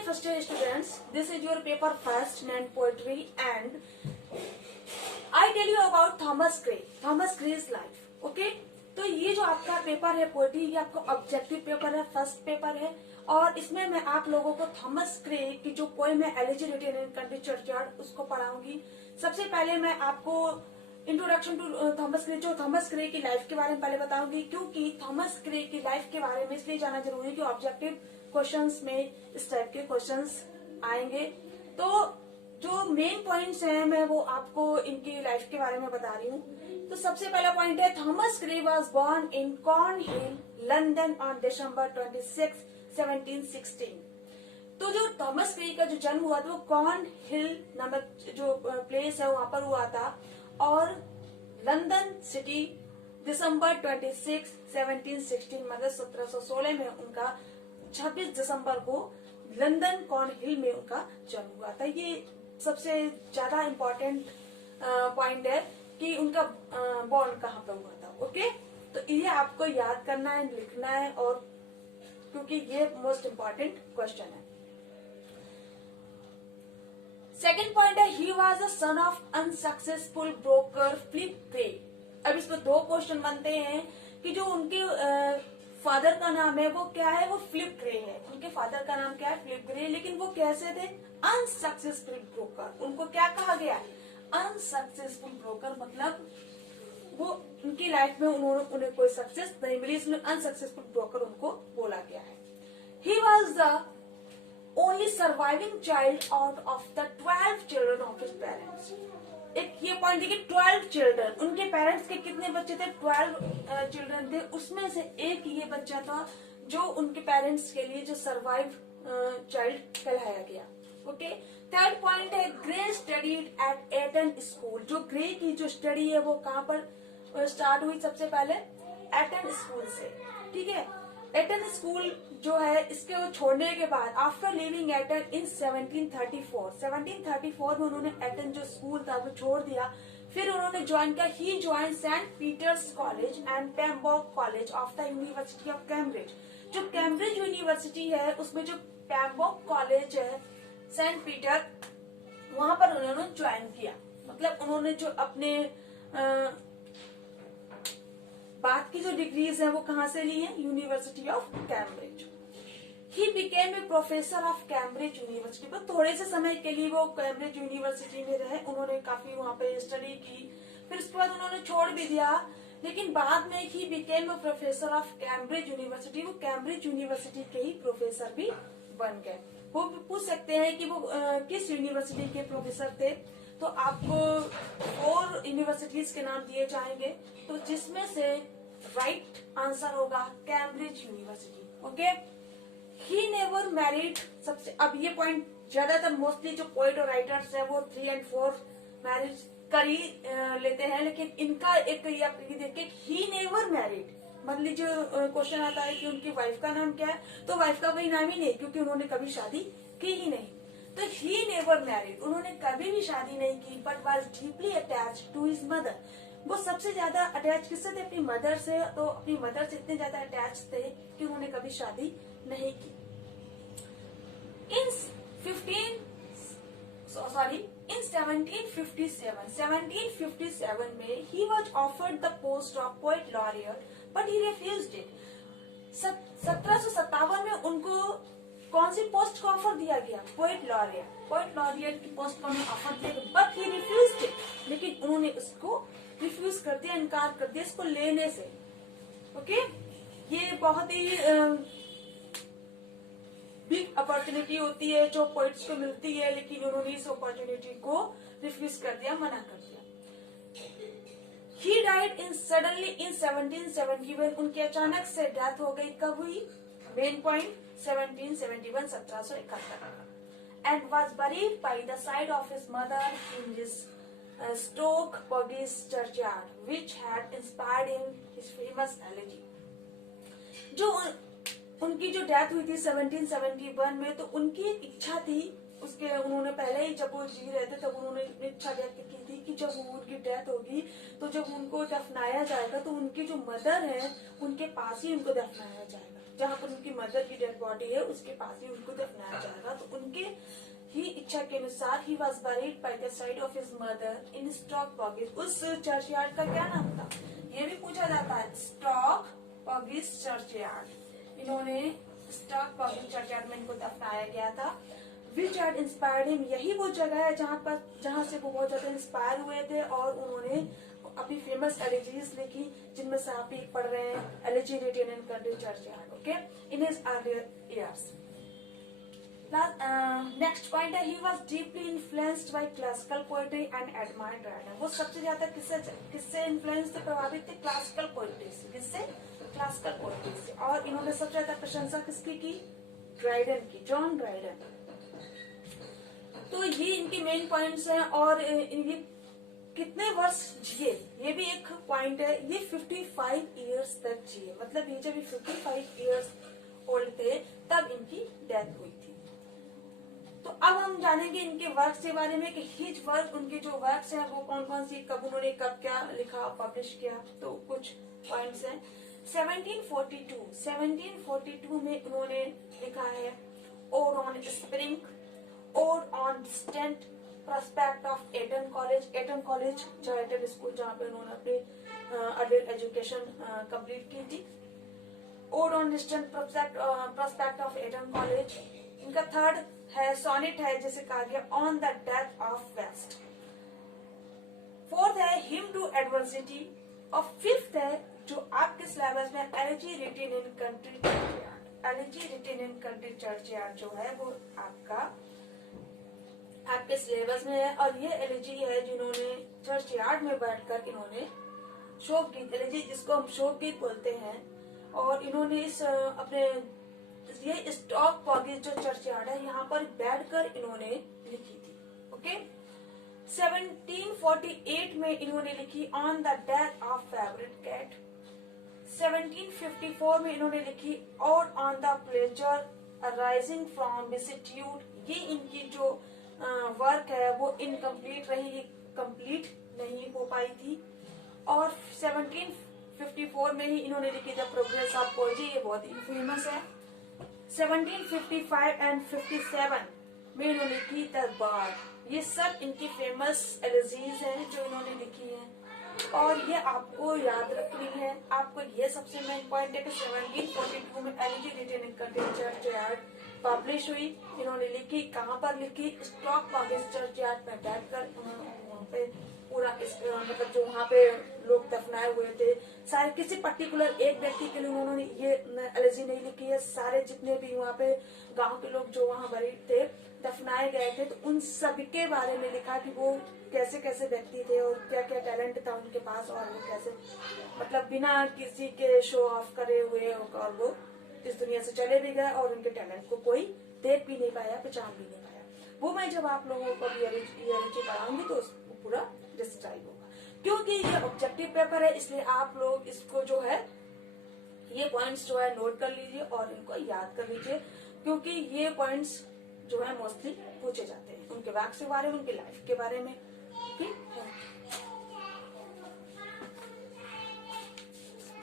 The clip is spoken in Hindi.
my first year students, this is your paper first in poetry and I tell you about Thomas Gray. Thomas Gray's life. Okay? तो ये जो आपका पेपर है पोएट्री, ये आपका ऑब्जेक्टिव पेपर है, फर्स्ट पेपर है और इसमें मैं आप लोगों को थॉमस ग्रे की जो पोएम है elegy written in country churchyard उसको पढ़ाऊंगी। सबसे पहले मैं आपको इंट्रोडक्शन टू थॉमस ग्रे, जो थॉमस ग्रे की लाइफ के बारे में पहले बताऊंगी, क्योंकि थॉमस ग्रे की लाइफ के बारे में इसलिए जाना जरूरी है कि ऑब्जेक्टिव क्वेश्चंस में इस टाइप के क्वेश्चंस आएंगे। तो जो मेन पॉइंट्स हैं मैं वो आपको इनकी लाइफ के बारे में बता रही हूँ। तो सबसे पहला पॉइंट है, Thomas Gray was born in Cornhill, London on December 26, 1716। तो जो थॉमस ग्रे का जो जन्म हुआ था वो कॉर्नहिल नामक जो प्लेस है वहां पर हुआ था और लंदन सिटी दिसंबर 26, 1716 मतलब 1716 में उनका 26 दिसंबर को लंदन कॉर्नहिल में उनका जन्म हुआ था। ये सबसे ज्यादा इम्पोर्टेंट पॉइंट है कि उनका बॉर्न कहाँ पे हुआ था। ओके, तो ये आपको याद करना है, लिखना है, और क्योंकि ये मोस्ट इम्पोर्टेंट क्वेश्चन है। सेकेंड पॉइंट है, he was the son of unsuccessful broker Philip Gray. अब इसमें दो क्वेश्चन बनते हैं कि जो उनके फादर का नाम है वो क्या है, वो फिलिप ग्रे है। उनके फादर का नाम क्या है, फिलिप ग्रे, लेकिन वो कैसे थे, अनसक्सेसफुल ब्रोकर। उनको क्या कहा गया है, अनसक्सेसफुल ब्रोकर, मतलब वो उनकी लाइफ में उन्हें कोई सक्सेस नहीं मिली, इसलिए अनसक्सेसफुल ब्रोकर उनको बोला गया है। He was the only surviving child out of the 12 children of his parents. एक ये पॉइंट देखिए, 12 चिल्ड्रन, उनके पेरेंट्स के कितने बच्चे थे, 12 चिल्ड्रन थे, उसमें से एक ये बच्चा था जो उनके पेरेंट्स के लिए जो सर्वाइव चाइल्ड कहलाया गया। ओके, थर्ड पॉइंट है, grey studied at Eton school. जो ग्रे की जो स्टडी है वो कहाँ पर स्टार्ट हुई, सबसे पहले एटन स्कूल से। ठीक है, एटन स्कूल जो है इसके छोड़ने के बाद आफ्टर लिविंग एटन इन 1734 में उन्होंने एटन जो स्कूल था वो छोड़ दिया। फिर उन्होंने ज्वाइन किया, he join Saint Peter's college and Pembroke college of the university of Cambridge. जो कैम्ब्रिज यूनिवर्सिटी है उसमें जो पेम्बॉक कॉलेज है सेंट पीटर, वहां पर उन्होंने ज्वाइन किया। मतलब उन्होंने जो अपने बाद की जो डिग्रीज है वो कहाँ से ली है, university of Cambridge. He became a professor of Cambridge university. पर थोड़े से समय के लिए वो कैम्ब्रिज यूनिवर्सिटी में रहे, उन्होंने काफी वहां पे स्टडी की, फिर उसके बाद उन्होंने छोड़ भी दिया, लेकिन बाद में he became a professor of Cambridge university. वो कैम्ब्रिज यूनिवर्सिटी के ही प्रोफेसर भी बन गए। वो पूछ सकते हैं कि वो किस यूनिवर्सिटी के प्रोफेसर थे, तो आपको 4 यूनिवर्सिटीज के नाम दिए जाएंगे, तो जिसमें से राइट आंसर होगा Cambridge university. Okay, he never married. सबसे अब ये पॉइंट ज्यादातर मोस्टली जो पोएट और राइटर्स है वो 3 और 4 मैरिज कर ही लेते हैं, लेकिन इनका एक ये देखिए, ही नेवर मैरिड, मतलब जो क्वेश्चन आता है कि उनकी वाइफ का नाम क्या है, तो वाइफ का कोई नाम ही नहीं, क्योंकि उन्होंने कभी शादी की ही नहीं। तो ही नेवर मैरिड, उन्होंने कभी भी शादी नहीं की, but was deeply attached to his mother. वो सबसे ज्यादा अटैच किससे थे, अपनी मदर से। तो अपनी मदर से इतने ज्यादा अटैच थे कि उन्होंने कभी शादी नहीं की। इन 1757 में he was offered the post of poet Laurier but he refused it. 1757 में उनको कौन सी पोस्ट को ऑफर दिया गया, पोएट लॉरियर की पोस्ट को उन्हें ऑफर दिया गया, बट ही रिफ्यूज्ड इट, लेकिन उन्होंने उसको रिफ्यूज कर दिया, इनकार कर दिया इसको लेने से। ओके, ये बहुत ही बिग अपॉर्चुनिटी होती है जो पोइट्स को मिलती है, लेकिन उन्होंने इस अपॉर्चुनिटी को रिफ्यूज कर दिया, मना कर दिया। He died in suddenly in 1771। उनकी अचानक से डेथ हो गई, कब हुई, main point 1771 1771, and was buried by the side of his mother in his Stoke Pogis churchyard, which had inspired him his famous elegy। जो उनकी जो डेथ हुई थी 1771 में, तो उनकी एक इच्छा थी, उसके उन्होंने पहले ही जब वो जी रहे थे तब उन्होंने इच्छा व्यक्त की थी कि जब उनकी डेथ होगी तो जब उनको दफनाया जाएगा तो उनकी जो मदर है उनके पास ही उनको दफनाया जाएगा। जहाँ पर उनकी मदर की डेड बॉडी है उसके पास ही उनको दफनाया जाएगा। तो उनके ही इच्छा के अनुसार he was buried by the side of his mother in Stoke Poges. उस चर्चयार्ड का क्या नाम था, ये भी पूछा जाता है, स्टॉक पॉगिस चर्चयार्ड। इन्होंने स्टॉक पॉगिस चर्चयार्ड में इनको दफनाया गया था। विच हैड इंस्पायर्ड हिम, यही वो जगह है जहाँ से वो बहुत ज्यादा इंस्पायर हुए थे और उन्होंने अपनी फेमस एलिजीज लिखी, जिनमें से आप एक पढ़ रहे हैं, Elegy written in country churchyard, okay, in his earlier years. Next point है, he was deeply influenced by classical poetry and admired Dryden. वो सबसे ज्यादा किससे इन्फ्लुएंस थे, प्रभावित थे, क्लासिकल पोएट्री से। किससे, क्लासिकल पोएट्री से। और इन्होंने सबसे ज्यादा प्रशंसा किसकी की, ड्राइडन की, जॉन ड्राइडन। तो ये इनके मेन पॉइंट्स हैं। और ये कितने वर्ष जिए, ये भी एक पॉइंट है। ये 55 इयर्स तक जिए, मतलब ये जब 55 इयर्स ओल्ड थे तब इनकी डेथ हुई थी। तो अब हम जानेंगे इनके वर्क के बारे में कि हिज वर्क, उनके जो वर्क्स हैं वो कौन कौन सी, कब उन्होंने कब क्या लिखा, पब्लिश किया। तो कुछ पॉइंट्स हैं। 1742 में उन्होंने लिखा है ode on spring, ode on distant prospect of Eton College. Eton College जो एटन स्कूल जहाँ पे उन्होंने अपनी अडल्ट एजुकेशन कंप्लीट की थी। Ode on distant prospect of Eton College. इनका थर्ड है सोनेट है, जैसे कहा गया, on the death of West. Fourth है हिम टू एडवर्सिटी। और फिफ्थ है जो आपके सिलेबस में elegy written in country churchyard. Elegy written in country churchyard जो है वो आपके सिलेबस में है। और ये एलिजी है जिन्होंने चर्चयार्ड में बैठकर इन्होंने शोक गीत, एलिजी जिसको हम शोक गीत बोलते हैं, और इन्होंने इस अपने ये स्टॉक पॉगिस जो चर्चयार्ड है यहाँ पर बैठकर इन्होंने लिखी थी, ओके। 1748 में इन्होंने लिखी on the death of favourite cat. 1754 में इन्होंने लिखी और on the pleasure arising from vicissitude. ये इनकी जो वर्क है वो इनकम्प्लीट रही, कंप्लीट नहीं हो पाई थी। और 1754 में ही इन्होंने लिखी द प्रोग्रेस ऑफ पोएट्री, ये बहुत ही फेमस है। 1755 एंड 57 में इन्होंने लिखी द बर्ड। ये सब इनकी फेमस एलिजीज हैं जो इन्होंने लिखी हैं और ये आपको याद रखनी है। आपको ये सबसे मेन पॉइंट है कि 1742 में elegy written in country churchyard publish हुई। इन्होंने लिखी, कहाँ पर लिखी, स्टॉक पॉगिस चर्चयार्ड में बैठकर वहाँ पे पूरा मतलब जो वहाँ पे लोग दफनाए हुए थे, सारे किसी पर्टिकुलर एक व्यक्ति के लिए उन्होंने ये एलिजी नहीं लिखी है। सारे जितने भी वहाँ पे गांव के लोग जो वहाँ बरीड थे, दफनाए गए थे, तो उन सभी के बारे में लिखा कि वो कैसे कैसे व्यक्ति थे और क्या क्या टैलेंट था उनके पास, और वो कैसे मतलब बिना किसी के शो ऑफ करे हुए और वो इस दुनिया से चले भी गए और उनके टैलेंट को कोई देख भी नहीं पाया, पहचान भी नहीं पाया। वो मैं जब आप लोगों को एलिजी पढ़ाऊंगी तो पूरा डिस्क्राइब होगा। क्योंकि ये ऑब्जेक्टिव पेपर है इसलिए आप लोग इसको जो है ये पॉइंट्स जो है नोट कर लीजिए और इनको याद कर लीजिए, क्योंकि ये पॉइंट्स जो है मोस्टली पूछे जाते हैं उनके वर्क के बारे में, उनकी लाइफ के बारे में। ठीक है।